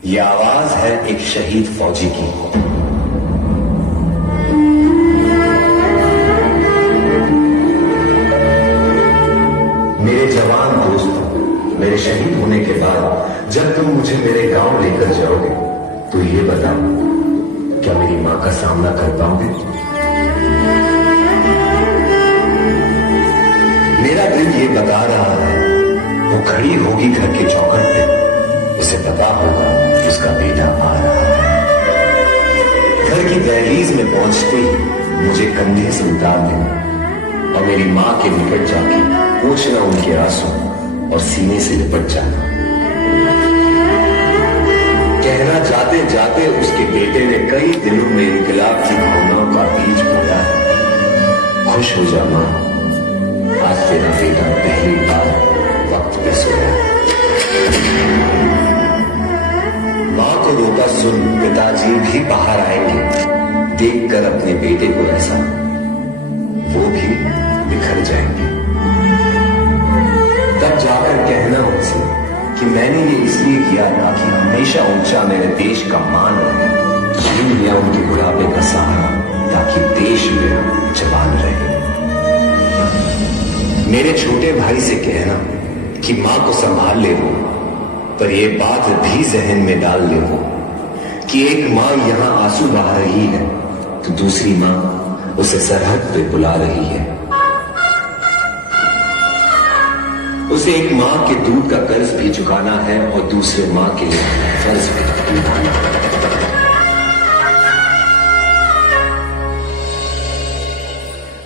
ये आवाज है एक शहीद फौजी की। मेरे जवान दोस्तों, मेरे शहीद होने के बाद जब तुम मुझे मेरे गांव लेकर जाओगे तो ये बताओ, क्या मेरी मां का सामना कर पाओगे? मेरा दिल ये बता रहा है, वो खड़ी होगी घर के चौखट पे, उसे पता होगा उसका बेटा आ रहा है। घर की दहलीज में पहुंचते ही मुझे कंधे से उतार देना और मेरी मां के निकट जाके पोंछना उनके आंसू और सीने से लिपट जाना। कहना जाते जाते उसके बेटे ने कई दिनों में इनकलाब की भावनाओं का बीज बोया है। खुश हो जा मां, आज तेरा बेटा पहली बार वक्त पे सोया। मां को रोता सुन पिताजी भी बाहर आएंगे, देखकर अपने बेटे को ऐसा वो भी बिखर जाएंगे। तब जाकर कहना उनसे कि मैंने ये इसलिए किया ताकि हमेशा ऊंचा मेरे देश का मान रहे। छीन लिया उनके बुढ़ापे का सहारा ताकि देश मेरा जवान रहे। मेरे छोटे भाई से कहना कि मां को संभाल ले वो, पर ये बात भी जहन में डाल ले वो कि एक मां यहां आंसू बहा रही है तो दूसरी मां उसे सरहद पे बुला रही है। उसे एक मां के दूध का कर्ज भी चुकाना है और दूसरे मां के लिए फर्ज भी निभाना है।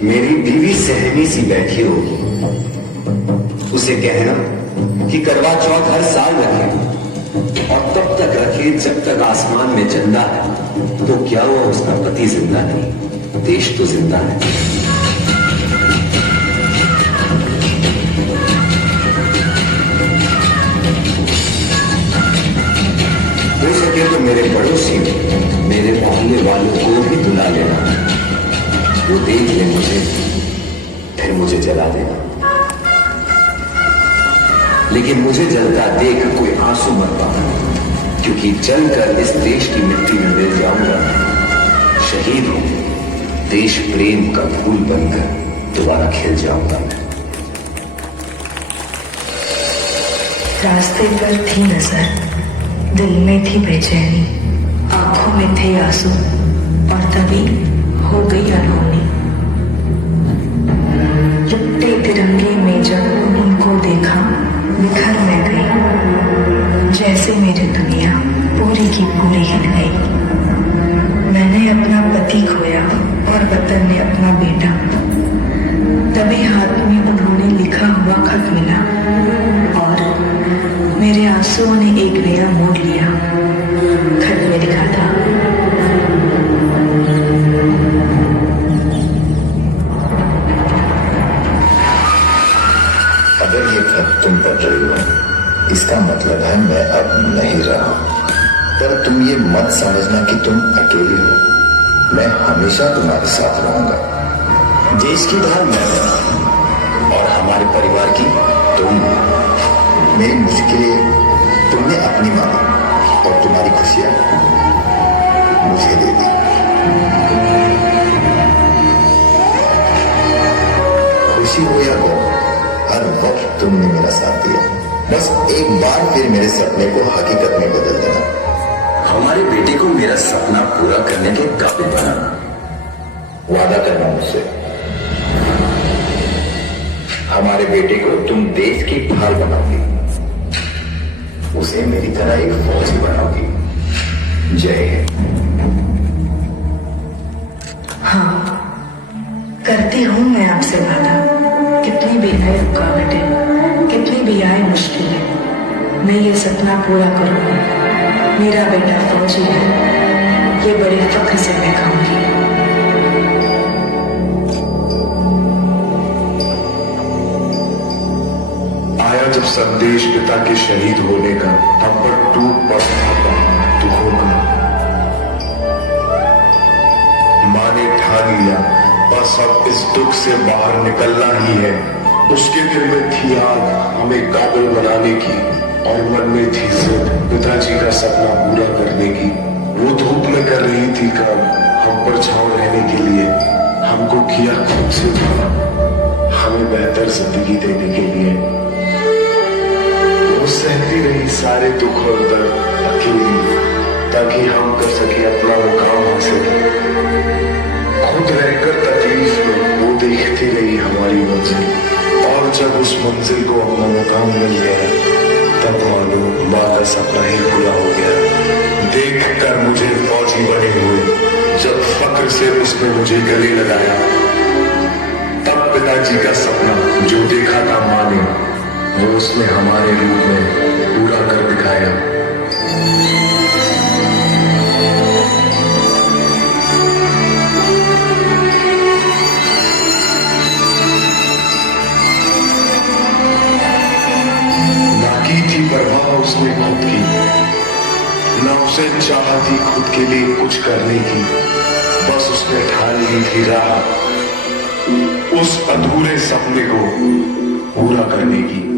मेरी बीवी सहमी सी बैठी होगी, उसे कहना कि करवा चौथ हर साल रखे और तब तक रखे जब तक आसमान में चंदा है। तो क्या हुआ उसका पति जिंदा नहीं, देश तो जिंदा है। हो सके तो मेरे पड़ोसी, मेरे मोहल्ले वालों को भी बुला लेना, वो देख ले मुझे, फिर मुझे जला देना। लेकिन मुझे जलता देख कोई आंसू मत पाना, क्योंकि जलकर इस देश की मिट्टी में मिल जाऊंगा। शहीद हूं, देश प्रेम का फूल बनकर दोबारा खिल जाऊंगा मैं। रास्ते पर थी नजर, दिल में थी बेचैनी, आंखों में थे आंसू और तभी हो गई अनहोनी। लिपटे तिरंगे में जब उनको देखा बिखर मैं गई, जैसे मेरी दुनिया पूरी की पूरी हिल गई। मैंने अपना पति खोया और वतन ने अपना बेटा, तभी हाथ में उन्होंने लिखा हुआ खत मिला और मेरे आंसुओं ने एक नया मोड़ लिया। खत में लिखा था, अगर ये खत तुम पढ़ रही हो, इसका मतलब है मैं अब नहीं रहा। पर तुम ये मत समझना कि तुम अकेली हो, मैं हमेशा तुम्हारे साथ रहूंगा। देश की धार मैं हूं और हमारे परिवार की तुम। मेरी मुश्किलें तुमने अपनी मानी और तुम्हारी खुशियां मुझे दे दी। खुशी हो या गम, हर वक्त तुमने मेरा साथ दिया। बस एक बार फिर मेरे सपने को हकीकत में बदल देना। हमारे बेटे को मेरा सपना पूरा करने के काबिल बनाना। वादा करना मुझसे, हमारे बेटे को तुम देश की ढाल बनाओगी, उसे मेरी तरह एक फौजी बनाओगी। जय हिंद। हाँ, करती हूँ मैं आपसे वादा। कितनी भी आए रुकावटें, कितनी भी आए मुश्किलें, मैं ये सपना पूरा करूंगी। मेरा बेटा फौजी है, ये बड़े फख्र से मैं कहूंगी। आया जब संदेश पिता के शहीद होने का, तब पर टूट पड़ा दुखों का। मां ने ठान लिया बस अब इस दुख से बाहर निकलना ही है। उसके दिल में थी आग हमें काबिल बनाने की और मन में थी जिद पिताजी का सपना पूरा करने की। वो धूप में कर रही थी काम, हम पर छांव रहने के लिए। हमको किया खुद से था, हमें बेहतर जिंदगी देने के लिए। वो सहती रही सारे दुख और दर्द अकेली, ताकि हम कर सके अपना मुकाम हासिल। खुद रहकर तकलीफ में वो देखती रही हमारी मंजिल, और जब उस मंजिल को अपना मुकाम मिल गया तब मालूम माँ का सपना ही पूरा हो गया। देख कर मुझे फौजी बने हुए, जब फक्र से उसने मुझे गले लगाया, तब पिताजी का सपना जो देखा था माँ ने, वो उसने हमारे रूप में पूरा कर दिखाया। परवाह उसने खुद की, न उसे चाह थी खुद के लिए कुछ करने की। बस उसने ठान ली थी राह उस अधूरे सपने को पूरा करने की।